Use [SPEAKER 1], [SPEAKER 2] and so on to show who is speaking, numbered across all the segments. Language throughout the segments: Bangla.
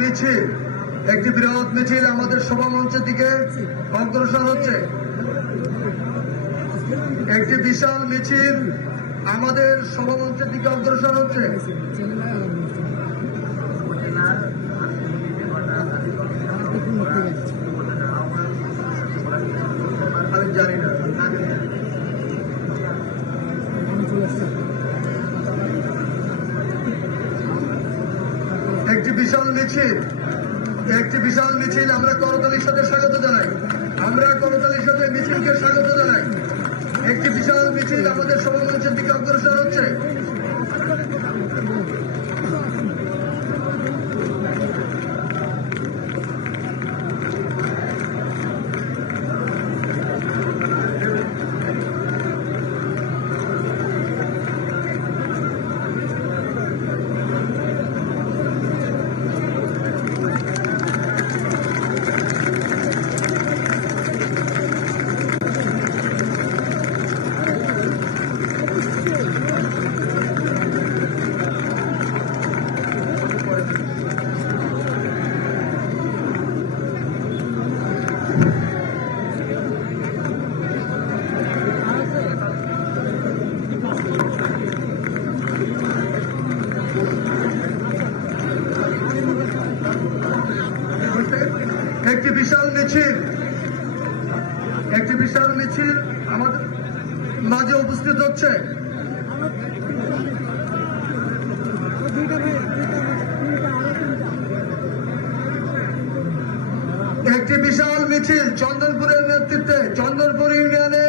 [SPEAKER 1] মিছিল একটি বৃহৎ মিছিল আমাদের সভা মঞ্চের দিকে অগ্রসর হচ্ছে। একটি বিশাল মিছিল আমাদের সভা মঞ্চের দিকে অগ্রসর হচ্ছে। বিশাল মিছিল। একটি বিশাল মিছিল আমরা করতালির সাথে স্বাগত জানাই। আমরা করতালির সাথে মিছিলকে স্বাগত জানাই। একটি বিশাল মিছিল আমাদের সভামঞ্চের দিকে অগ্রসর হচ্ছে। একটি বিশাল মিছিল, একটি বিশাল মিছিল আমাদের মাঝে উপস্থিত হচ্ছে। একটি বিশাল মিছিল চন্দনপুরের নেতৃত্বে, চন্দনপুর ইউনিয়নে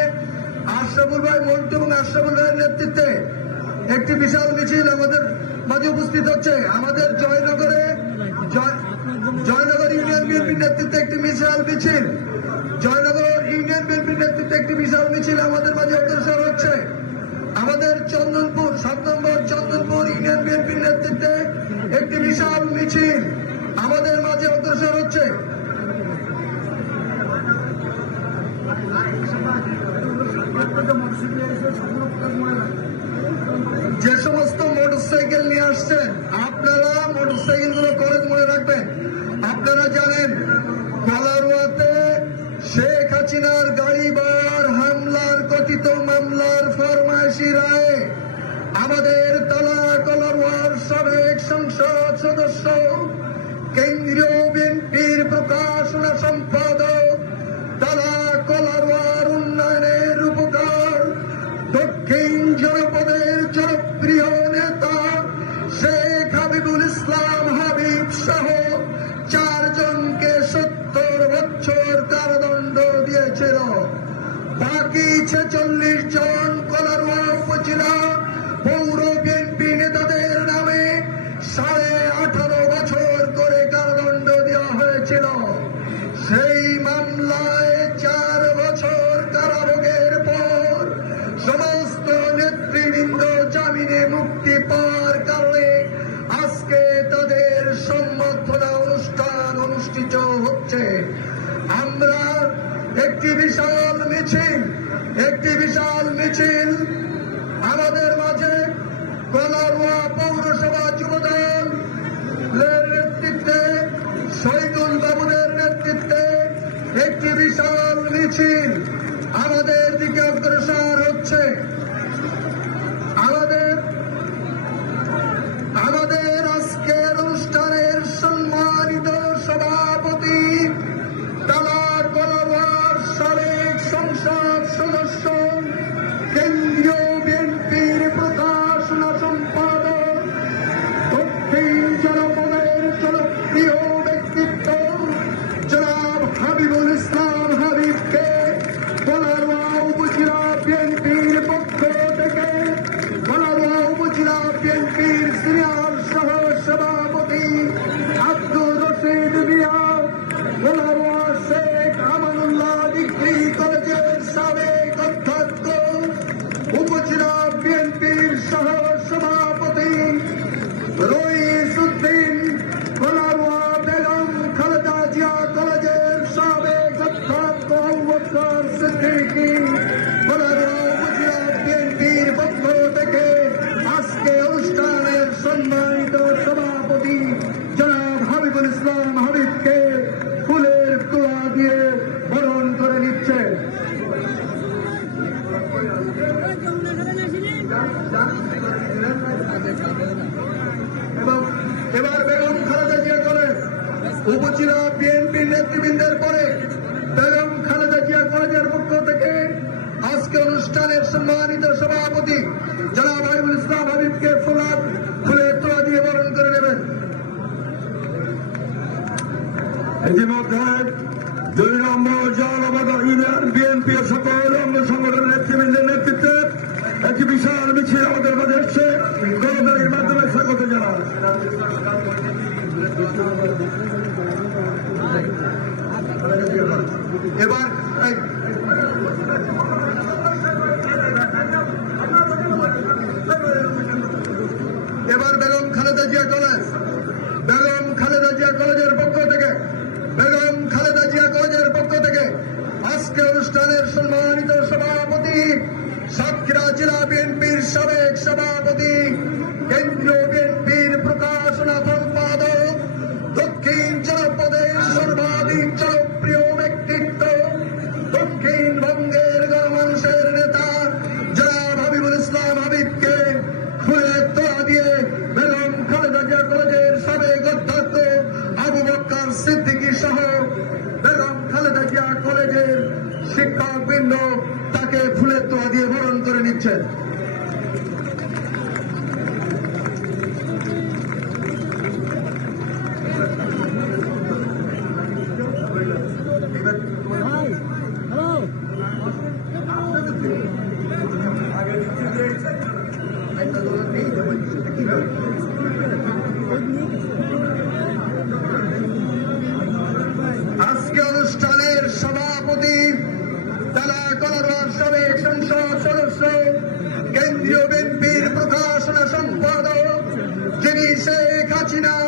[SPEAKER 1] আশরাফুল ভাই মন্টু এবং আশরাফুল ভাইয়ের নেতৃত্বে একটি বিশাল মিছিল আমাদের মাঝে উপস্থিত হচ্ছে। আমাদের জয়নগরে জয়- জয়নগর ইউনিয়ন বিএনপির নেতৃত্বে একটি বিশাল মিছিল। জয়নগর ইউনিয়ন বিএনপির নেতৃত্বে একটি বিশাল মিছিল আমাদের মাঝে অগ্রসর হচ্ছে। আমাদের চন্দনপুর, সাত নম্বর চন্দনপুর ইউনিয়ন বিএনপির নেতৃত্বে একটি বিশাল মিছিল আমাদের মাঝে অগ্রসর হচ্ছে। যে সমস্ত মোটরসাইকেল নিয়ে আসছেন আপনারা মোটরসাইকেলগুলো করে মনে রাখবেন। আপনারা জানেন কলারুয়াতে শেখ হাসিনার গাড়িবার হামলার কথিত মামলার ফরমাইশি রায়ে আমাদের তালা কলারুয়ার সাবেক সংসদ সদস্য, কেন্দ্রীয় বিএনপির প্রকাশনা সম্পাদক, তালা অগ্রসর হচ্ছে। আমাদের আমাদের আজকের অনুষ্ঠানের সম্মানিত সভাপতি তালার গণভার সাবেক সংসদ সদস্য উপজেলা বিএনপির নেতৃবৃন্দের পরে বেগম খালেদা জিয়া কলেজের পক্ষ থেকে আজকে অনুষ্ঠানের সম্মানিত সভাপতি জনাব হাবিবুল ইসলাম হাবিবকে ফুলার ফুলের তোলা দিয়ে বরণ করে নেবেন
[SPEAKER 2] ইতিমধ্যে দুই নম্বর জলবাদ ইউনিয়ন বিএনপি সকল অঙ্গ সংগঠনের নেতৃবৃন্দের নেতৃত্বে একটি বিশাল মিছিল আমাদের মাঝে এসছে গণতান্ত্রিক মাধ্যমে স্বাগত জানান
[SPEAKER 1] এবার বেগম খালেদা জিয়া কলেজ। বেগম খালেদা জিয়া কলেজের পক্ষ থেকে, বেগম খালেদা জিয়া কলেজের পক্ষ থেকে আজকে অনুষ্ঠানের সম্মানিত সভাপতি সাতক্ষীরা জেলা বিএনপির সাবেক সভাপতি যিনি শেখ হাসিনার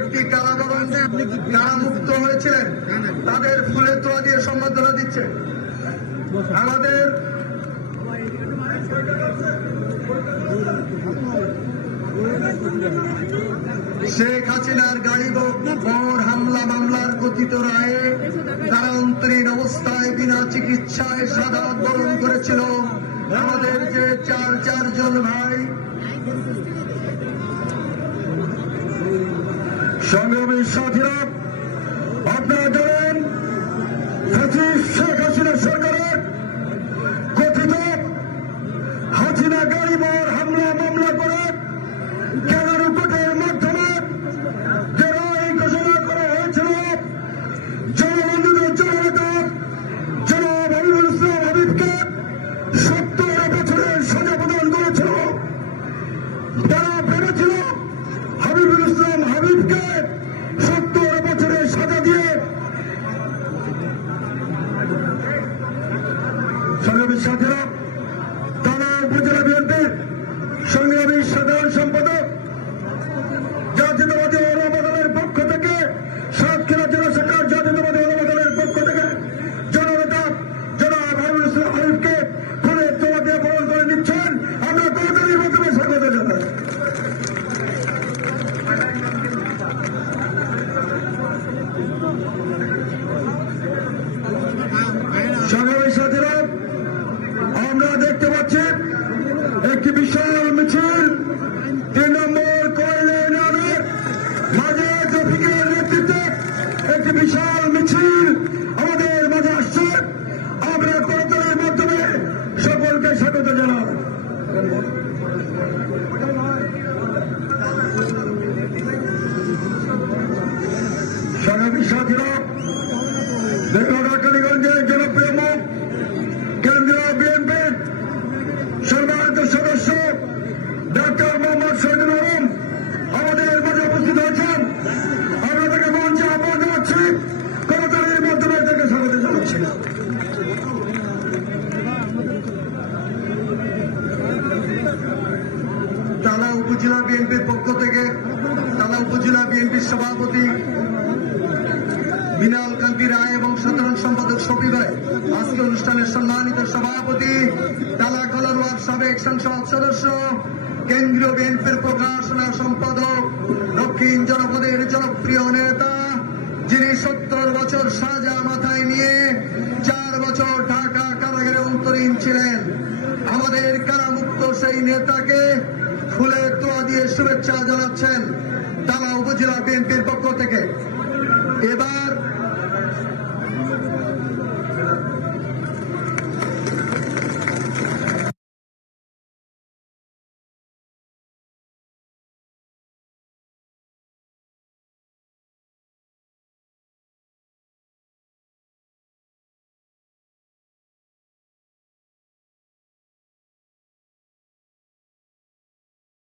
[SPEAKER 1] ব্যক্তি কারাবরণ কারামুক্ত হয়েছিলেন? তাদের ফুলের তোলা দিয়ে সম্বর্ধনা দিচ্ছে। আমাদের শেখ হাসিনার গাড়ি বহর হামলা মামলার কথিত রায়ে তারা অবস্থায় বিনা চিকিৎসায় সাদা বরণ করেছিল। আমাদের যে চার চারজন ভাই
[SPEAKER 2] সংগ্রামী সাথীরা, আপনারা জানেন ফ্যাসিস্ট শেখ হাসিনা সরকারের কথিত হাসিনা গাড়িবর হামলা, মামলা করে কেনার কোর্টের মাধ্যমে যে রায় ঘোষণা করা হয়েছিল। জনবন্ধিত জননেতা জনাব হাবিবুল ইসলাম হাবিবকে সংগ্রামী সাথীরা, আমরা দেখতে পাচ্ছি একটি বিশাল মিছিল। তিন নম্বর কয়লাইনের মাঝে ট্রাফিকের নেতৃত্বে একটি বিশাল মিছিল আমাদের মাঝে আসছে। আমরা করতালের মাধ্যমে সকলকে স্বাগত জানাব।
[SPEAKER 1] সংগ্রামী সাথীরা উপজেলা বিএনপির পক্ষ থেকে তালা উপজেলা বিএনপির সভাপতি বিনাল কান্তি রায় এবং সাধারণ সম্পাদক শফি ভাই আজকে অনুষ্ঠানের সম্মানিত সভাপতি টালা কলারওয়ার সাবেক সংসদ সদস্য, কেন্দ্রীয় বিএনপির প্রকাশনা সম্পাদক, দক্ষিণ জনপদের জনপ্রিয় নেতা, যিনি সত্তর বছর সাজা মাথায় নিয়ে চার বছর ঢাকা কারাগারে অন্তরীণ ছিলেন। আমাদের কারামুক্ত সেই নেতাকে শুভেচ্ছা জানাচ্ছেন।